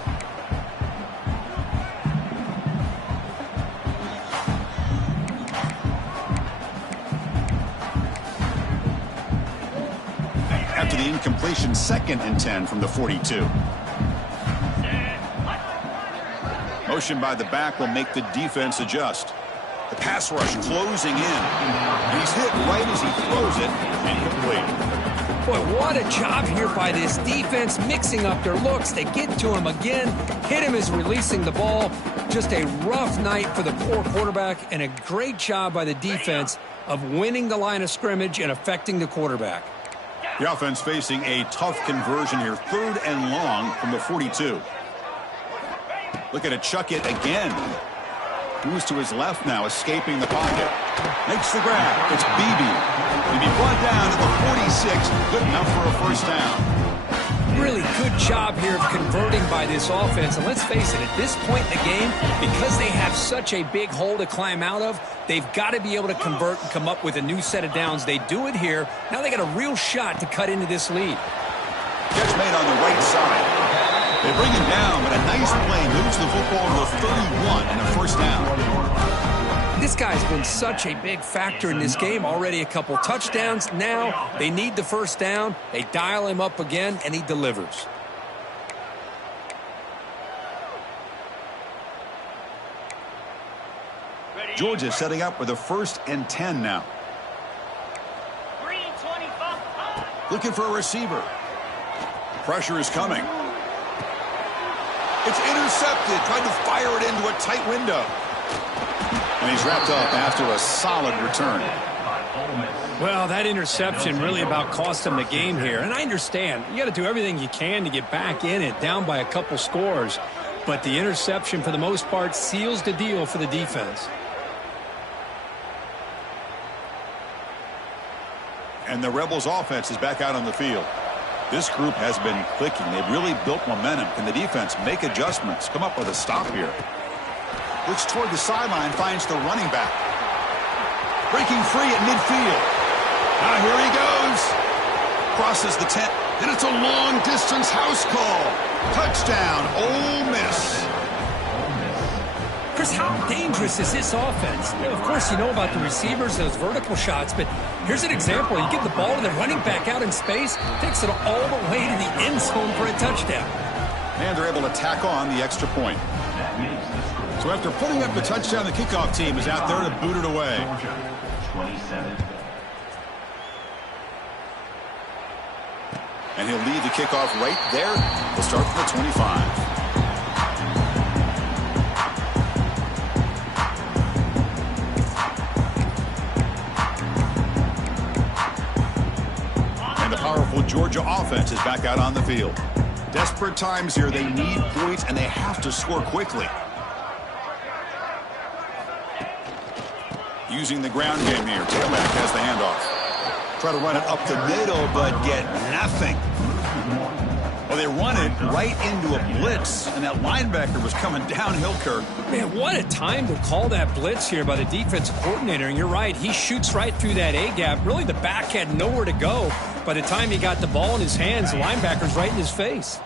after the incompletion. 2nd and 10 from the 42. Motion by the back will make the defense adjust. The pass rush closing in. And he's hit right as he throws it. Incomplete. Boy, what a job here by this defense, mixing up their looks. They get to him again, hit him as releasing the ball. Just a rough night for the poor quarterback, and a great job by the defense of winning the line of scrimmage and affecting the quarterback. The offense facing a tough conversion here. 3rd and long from the 42. Looking to chuck it again. Moves to his left now, escaping the pocket. Makes the grab. It's Beebe. He'll be brought down to the 46. Good enough for a first down. Really good job here of converting by this offense. And let's face it, at this point in the game, because they have such a big hole to climb out of, they've got to be able to convert and come up with a new set of downs. They do it here. Now they got a real shot to cut into this lead. Catch made on the right side. They bring him down, but a nice play moves the football to the 31 and a first down. This guy's been such a big factor in this game. Already a couple touchdowns. Now they need the first down. They dial him up again, and he delivers. Georgia setting up with a 1st and 10 now. Looking for a receiver. Pressure is coming. It's intercepted. Tried to fire it into a tight window. And he's wrapped up after a solid return. Well, that interception really about cost him the game here. And I understand. You got to do everything you can to get back in it, down by a couple scores. But the interception, for the most part, seals the deal for the defense. And the Rebels offense is back out on the field. This group has been clicking. They've really built momentum. Can the defense make adjustments? Come up with a stop here. Looks toward the sideline, finds the running back. Breaking free at midfield. Now here he goes. Crosses the 10. And it's a long-distance house call. Touchdown, Ole Miss. Chris, how dangerous is this offense? Of course, you know about the receivers, those vertical shots, but here's an example. You give the ball to the running back out in space, takes it all the way to the end zone for a touchdown. And they're able to tack on the extra point. So after putting up the touchdown, the kickoff team is out there to boot it away. 27. And he'll lead the kickoff right there. We'll start from the 25. Powerful Georgia offense is back out on the field. Desperate times here. They need points, and they have to score quickly. Using the ground game here. Tailback has the handoff. Try to run it up the middle, but get nothing. Well, they run it right into a blitz, and that linebacker was coming downhill, Kirk. Man, what a time to call that blitz here by the defensive coordinator. And you're right, he shoots right through that A-gap. Really, the back had nowhere to go. By the time he got the ball in his hands, the linebacker's right in his face.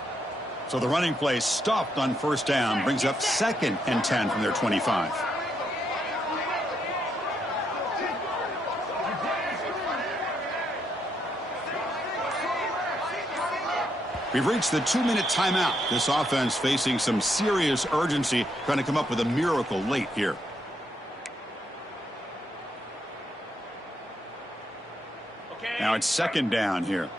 So the running play stopped on first down, brings up 2nd and 10 from their 25. We've reached the 2-minute timeout. This offense facing some serious urgency, trying to come up with a miracle late here. Now it's 2nd down here.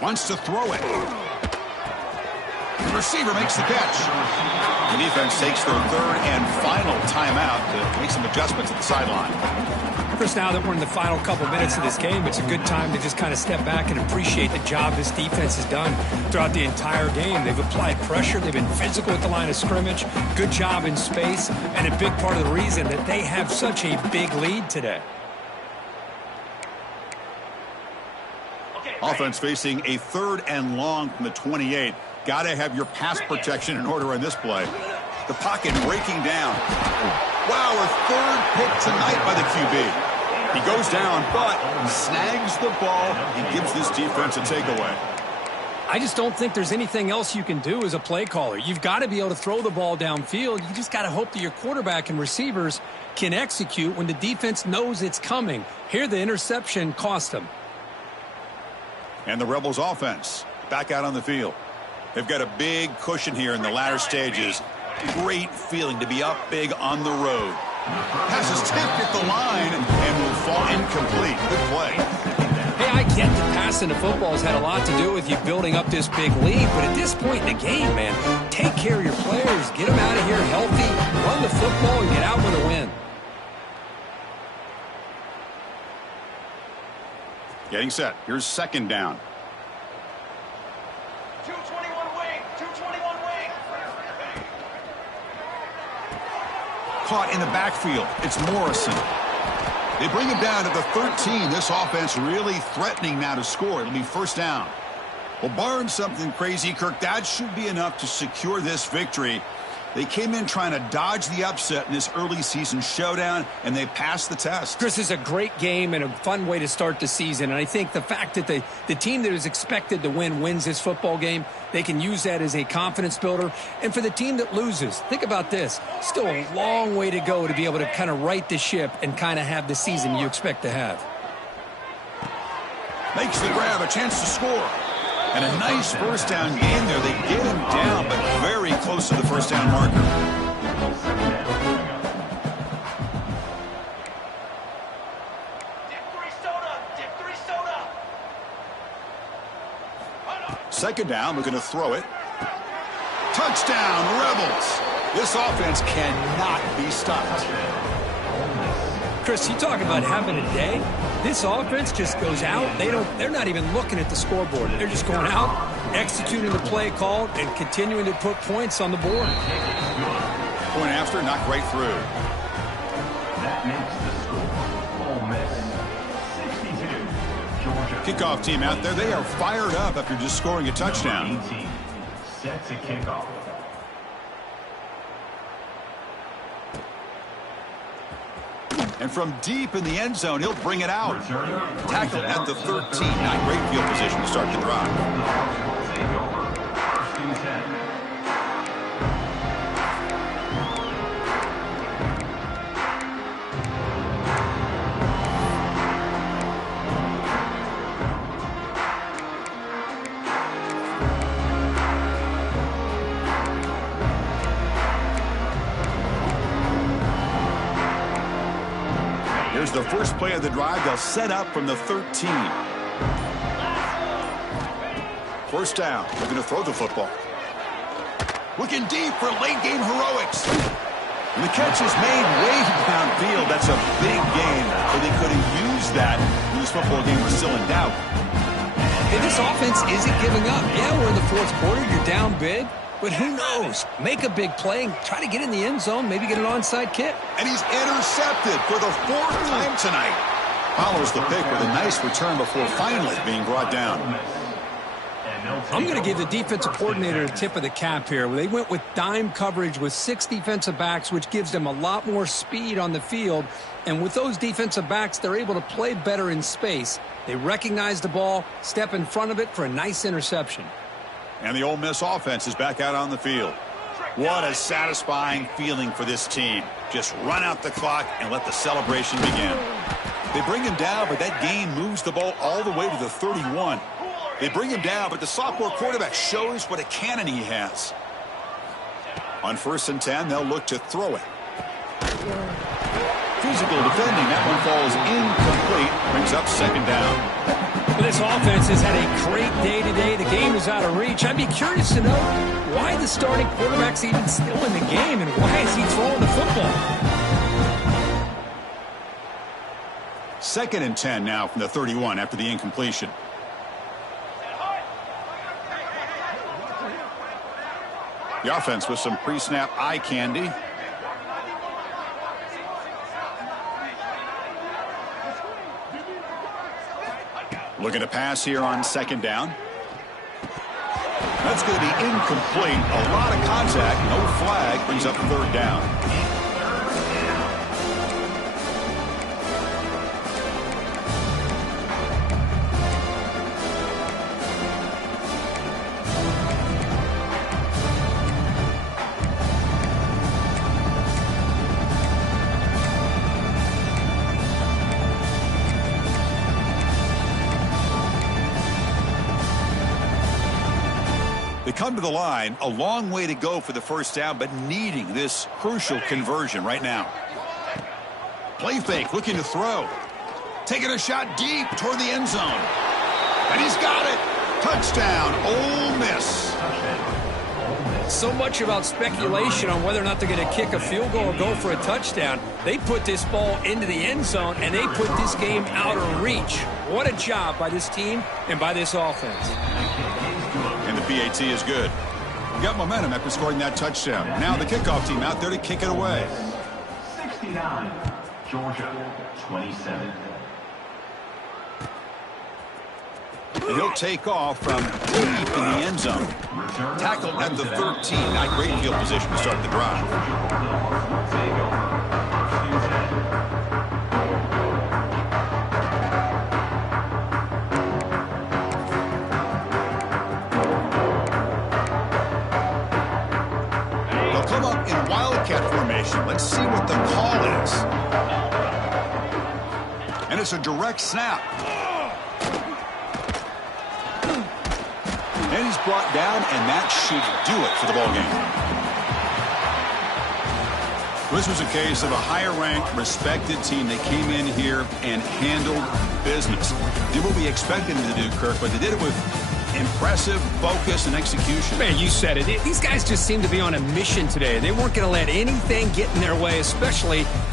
Wants to throw it. The receiver makes the catch. The defense takes their 3rd and final timeout to make some adjustments at the sideline. Chris, now that we're in the final couple minutes of this game, it's a good time to just kind of step back and appreciate the job this defense has done throughout the entire game. They've applied pressure. They've been physical at the line of scrimmage. Good job in space, and a big part of the reason that they have such a big lead today. Offense facing a 3rd and long from the 28. Got to have your pass protection in order on this play. The pocket breaking down. Wow, a 3rd pick tonight by the QB. He goes down, but snags the ball and gives this defense a takeaway. I just don't think there's anything else you can do as a play caller. You've got to be able to throw the ball downfield. You just got to hope that your quarterback and receivers can execute when the defense knows it's coming. Here, the interception cost them. And the Rebels offense back out on the field. They've got a big cushion here in the latter stages. Great feeling to be up big on the road. Pass is tipped at the line and will fall incomplete. Good play. Hey, I get that passing the football has had a lot to do with you building up this big lead, but at this point in the game, man, take care of your players, get them out of here healthy, run the football, and get out with a win. Getting set. Here's second down. 221 wing. 221 wing. Caught in the backfield. It's Morrison. They bring him down to the 13. This offense really threatening now to score. It'll be first down. Well, barring something crazy, Kirk, that should be enough to secure this victory. They came in trying to dodge the upset in this early season showdown, and they passed the test. Chris, is a great game and a fun way to start the season. And I think the fact that the team that is expected to win wins this football game, they can use that as a confidence builder. And for the team that loses, think about this. Still a long way to go to be able to kind of right the ship and kind of have the season you expect to have. Makes the grab, a chance to score. And a nice first down gain there. They get him down, but very close to the first down marker. Dip 3 soda. Second down, we're going to throw it. Touchdown, Rebels. This offense cannot be stopped. Chris, you talk about having a day. This offense just goes out. They're not even looking at the scoreboard. They're just going out, executing the play called, and continuing to put points on the board. Point after, knocked right through. That makes the score. Ole Miss 62. Georgia. Kickoff team out there. They are fired up after just scoring a touchdown. 18. Set to kick off. And from deep in the end zone, he'll bring it out. Tackled at the 13. Not great field position to start the drive. Take over. First and 10. Here's the first play of the drive. They'll set up from the 13. First down. They're going to throw the football. Looking deep for late game heroics. And the catch is made way downfield. That's a big game. But they could have used that when this football game was still in doubt. Hey, this offense isn't giving up. Yeah, we're in the fourth quarter. You're down big. But who knows? Make a big play and try to get in the end zone, maybe get an onside kick. And he's intercepted for the fourth time tonight. Follows the pick with a nice return before finally being brought down. I'm going to give the defensive coordinator a tip of the cap here. They went with dime coverage with 6 defensive backs, which gives them a lot more speed on the field. And with those defensive backs, they're able to play better in space. They recognize the ball, step in front of it for a nice interception. And the Ole Miss offense is back out on the field. What a satisfying feeling for this team. Just run out the clock and let the celebration begin. They bring him down, but that gain moves the ball all the way to the 31. They bring him down, but the sophomore quarterback shows what a cannon he has. On 1st and 10, they'll look to throw it. Physical defending. That one falls incomplete. Brings up second down. Well, this offense has had a great day today. The game is out of reach. I'd be curious to know why the starting quarterback's even still in the game and why is he throwing the football? 2nd and 10 now from the 31 after the incompletion. The offense with some pre-snap eye candy. Looking to pass here on 2nd down. That's going to be incomplete. A lot of contact. No flag. Brings up 3rd down. They come to the line, a long way to go for the first down, but needing this crucial conversion right now. Play fake, looking to throw. Taking a shot deep toward the end zone. And he's got it. Touchdown, Ole Miss. So much about speculation on whether or not they're going to kick a field goal or go for a touchdown. They put this ball into the end zone, and they put this game out of reach. What a job by this team and by this offense. And the PAT is good. Got momentum after scoring that touchdown. Now the kickoff team out there to kick it away. 69, Georgia, 27. And he'll take off from deep in the end zone. Tackled at the 13. Not great field position to start the drive. They'll come up in Wildcat formation. Let's see what the call is. And it's a direct snap. And he's brought down, and that should do it for the ballgame. This was a case of a higher-ranked, respected team that came in here and handled business. Did what we expected them to do, Kirk, but they did it with impressive focus and execution. Man, you said it. These guys just seem to be on a mission today. They weren't going to let anything get in their way, especially